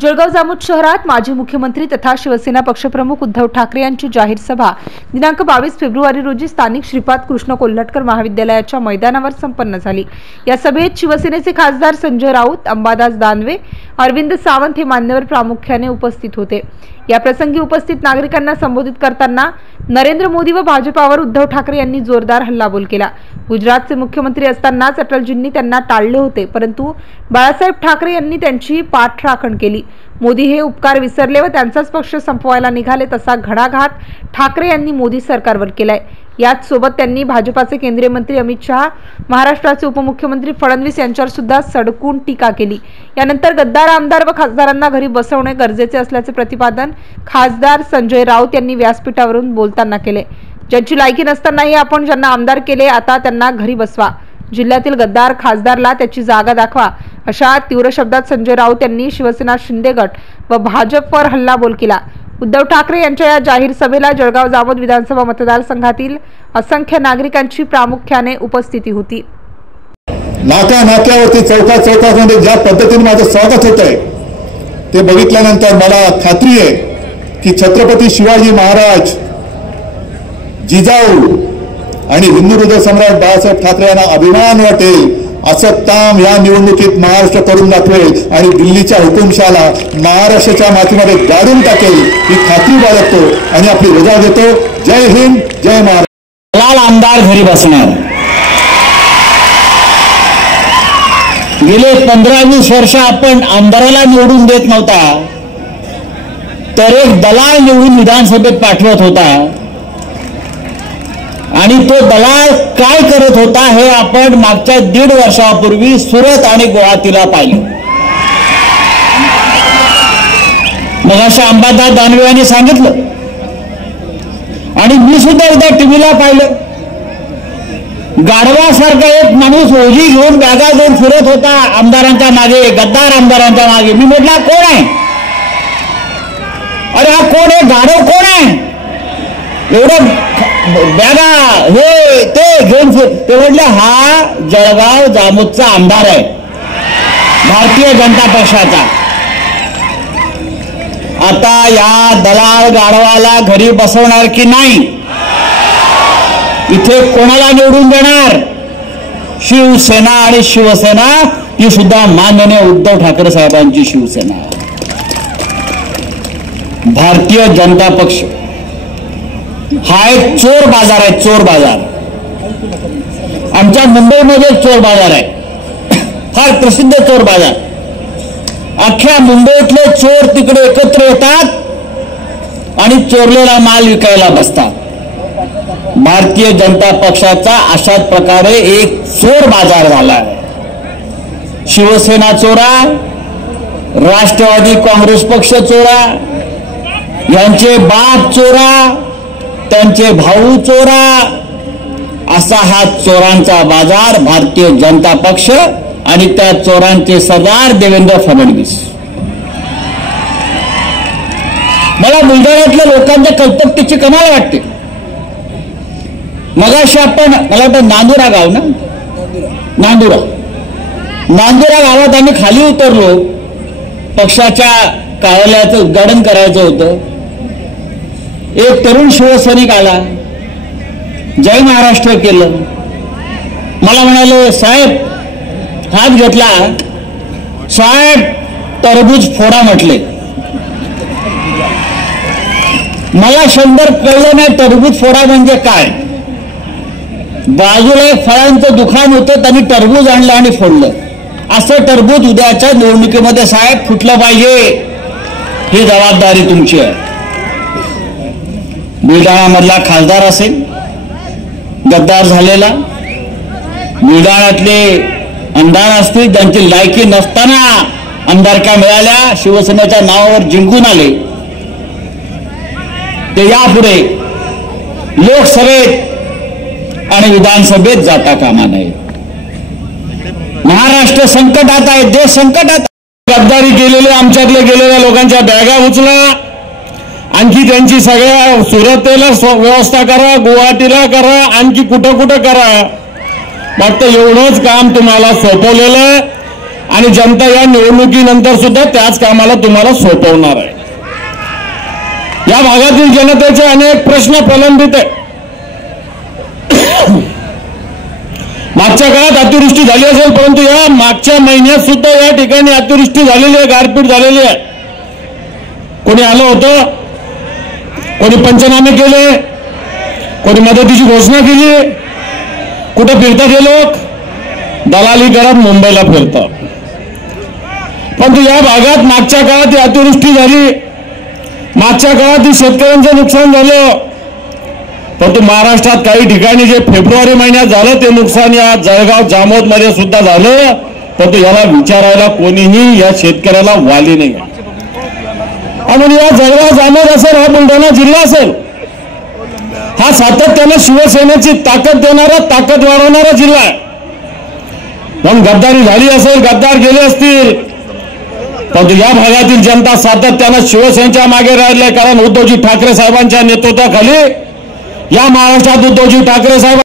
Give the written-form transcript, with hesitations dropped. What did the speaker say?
जळगाव जामोद शहरात माजी मुख्यमंत्री तथा शिवसेना पक्षप्रमुख उद्धव ठाकरे यांची जाहीर सभा दिनांक 22 फेब्रुवारी रोजी स्थानिक श्रीपाद कृष्ण कोल्हटकर महाविद्यालयाच्या मैदानावर संपन्न झाली। या सभेत शिवसेनेचे खासदार संजय राऊत, अंबादास दानवे, अरविंद सावंत हे मान्यवर प्रामुख्याने उपस्थित होते। या प्रसंगी उपस्थित नागरिकांना संबोधित करताना नरेंद्र मोदी व भाजपावर उद्धव ठाकरे यांनी जोरदार हल्लाबोल केला। गुजरातचे मुख्यमंत्री असतानाच अटलजींनी त्यांना टाळले होते, परंतु बाळासाहेब ठाकरे यांनी त्यांची पाठराखण केली। मोदी हे उपकार विसरले व त्यांचाच पक्ष संपवायला निघाले, तसा घणाघात ठाकरे यांनी मोदी सरकारवर केलाय। याच सोबत त्यांनी भाजपाचे केंद्रीय मंत्री अमित शहा, महाराष्ट्राचे उपमुख्यमंत्री फडणवीस यांच्यावर सुद्धा सडकून टीका केली। यानंतर गद्दार आमदार व खासदारांना घरी बसवणे गरजेचे असल्याचे प्रतिपादन खासदार संजय राऊत यांनी व्यासपीठावरून बोलताना केले। ज्यांची लायकी नसतानाही आपण ज्यांना आमदार केले, आता त्यांना घरी बसवा। जिल्ह्यातील गद्दार खासदारला त्याची जागा दाखवा, अशा तीव्र शब्दात संजय राऊत यांनी शिवसेना शिंदे गट व भाजपवर हल्लाबोल केला। उद्धव ठाकरे यांच्या या जाहीर सभेला जळगाव जामोद विधानसभा मतदारसंघातील असंख्य नागरिकांची प्रामुख्याने उपस्थिती होती। नाक्यावरती चौकामध्ये ज्या पद्धतीने माझं स्वागत होत आहे ते बघितल्यानंतर मला खात्री आहे की छत्रपती शिवाजी महाराज, जिजाऊ आणि हिंदू हृदय सम्राट बाळासाहेब ठाकरे यांना अभिमान वाटेल असं काम या निवडणुकीत महाराष्ट्र करून दाखवेल आणि दिल्लीच्या हुकुमशाला महाराष्ट्राच्या मातीमध्ये गाडून टाकेल ही खात्री बाळगतो आणि आपली रजा देतो। जय हिंद, जय महाराष्ट्र। लाल आमदार घरी बसणार। गेले 15-20 वर्ष आपण आमदाराला निवडून देत नव्हता, तर एक दलाल निवडून विधानसभेत पाठवत होता आणि तो दलाल काय करत होता हे आपण मागच्या 1.5 वर्षापूर्वी सुरत आणि गुवाहाटीला पाहिलं। मग अशा अंबादास दानवे यांनी सांगितलं आणि मी सुद्धा एकदा टीव्हीला पाहिलं, गाढवासारखा एक माणूस ओझी घेऊन बॅगा घेऊन फिरत होता आमदारांच्या मागे, गद्दार आमदारांच्या मागे। मी म्हटलं कोण आहे? अरे हा कोण आहे? गाढव कोण आहे? एवढं बॅगा हे ते घेऊन ते म्हटले हा जळगाव जामोदचा आमदार आहे, भारतीय जनता पक्षाचा। आता या दलाल गाढवाला घरी बसवणार की नाही? इथे कोणाला निवडून देणार? शिवसेना आणि शिवसेना ही सुद्धा माननीय उद्धव ठाकरे साहेबांची शिवसेना। भारतीय जनता पक्ष हा एक चोर बाजार आहे, चोर बाजार। आमच्या मुंबईमध्ये चोर बाजार आहे, फार प्रसिद्ध चोर बाजार। अख्ख्या मुंबईतले चोर तिकडे एकत्र येतात आणि चोरलेला माल विकायला बसतात। भारतीय जनता पक्षाचा अशाच प्रकारे एक चोर बाजार झाला आहे। शिवसेना चोरा, राष्ट्रवादी काँग्रेस पक्ष चोरा, यांचे बाप चोरा, त्यांचे भाऊ चोरा, असा हा चोरांचा बाजार भारतीय जनता पक्ष आणि त्या चोरांचे सरदार देवेंद्र फडणवीस। मला बुलढाण्यातल्या लोकांच्या कल्पकतेची कमाल वाटते। मगाशी आपण मला वाटतं नांदुरा गाव ना, नांदुरा गावात आम्ही खाली उतरलो, पक्षाच्या कार्यालयाचं उद्घाटन करायचं होतं। एक तरुण शिवसैनिक आला, जय महाराष्ट्र केलं। मला म्हणाले साहेब, हात घेतला, साहेब टरबूज फोडा म्हटले। मला शंभर कळलं नाही टरबूज फोडा म्हणजे काय। बाजूला एक फळांचं दुकान होतं, त्यांनी टरबूज आणलं आणि फोडलं। असं टरबूज उद्याच्या निवडणुकीमध्ये साहेब फुटलं पाहिजे, ही जबाबदारी तुमची आहे। बुलढाण्यामधला खासदार असेल, गद्दार झालेला, बुलढाण्यातले आमदार असतील ज्यांची लायकी नसताना आमदारक्या मिळाल्या, शिवसेनेच्या नावावर जिंकून आले, ते यापुढे लोकसभेत आणि विधानसभेत जाता कामा नये। महाराष्ट्र संकटात आहे, देश संकटात। गद्दारी केलेले आमच्यातले गेलेल्या लोकांच्या बॅगा उचला, आणखी त्यांची सगळ्या सुरतेला व्यवस्था करा, गुवाहाटीला करा, आणखी कुठं कुठं करा। वाटतं एवढंच काम तुम्हाला सोपवलेलं आणि जनता या निवडणुकीनंतर सुद्धा त्याच कामाला तुम्हाला सोपवणार आहे. या भागातील जनतेचे अनेक प्रश्न प्रलंबित आहेत. मागच्या काळात अतिवृष्टी झाली असेल, परंतु या मागच्या महिन्यात सुद्धा या ठिकाणी अतिवृष्टी झालेली आहे, गारपीट झालेली आहे. कोणी आलं होतं, कोणी पंचनामे केले, कोणी मदतीची घोषणा केली. कुठं फिरतात हे लोक? दलाली करत मुंबईला फिरतात. परंतु या भागात मागच्या काळात ही अतिवृष्टी झाली, मागच्या काळात शेतकऱ्यांचं नुकसान झालं. परंतु महाराष्ट्रात काही ठिकाणी जे फेब्रुवारी महिन्यात झालं ते नुकसान या जळगाव जामोद मध्ये सुद्धा झालं. परंतु याला विचारायला कोणीही या शेतकऱ्याला वाली नाही. आणि या जळगाव जामोद असेल, हा बुलढाणा जिल्हा असेल, हा सातत्यानं शिवसेनेची ताकद देणारा, ताकद वाढवणारा जिल्हा आहे. म्हणून गद्दारी झाली असेल, गद्दार गेले असतील, परंतु या भागातील जनता सातत्यानं शिवसेनेच्या मागे राहिले. कारण उद्धवजी ठाकरे साहेबांच्या नेतृत्वाखाली या महाराष्ट्रात उद्धवजी ठाकरे साहेब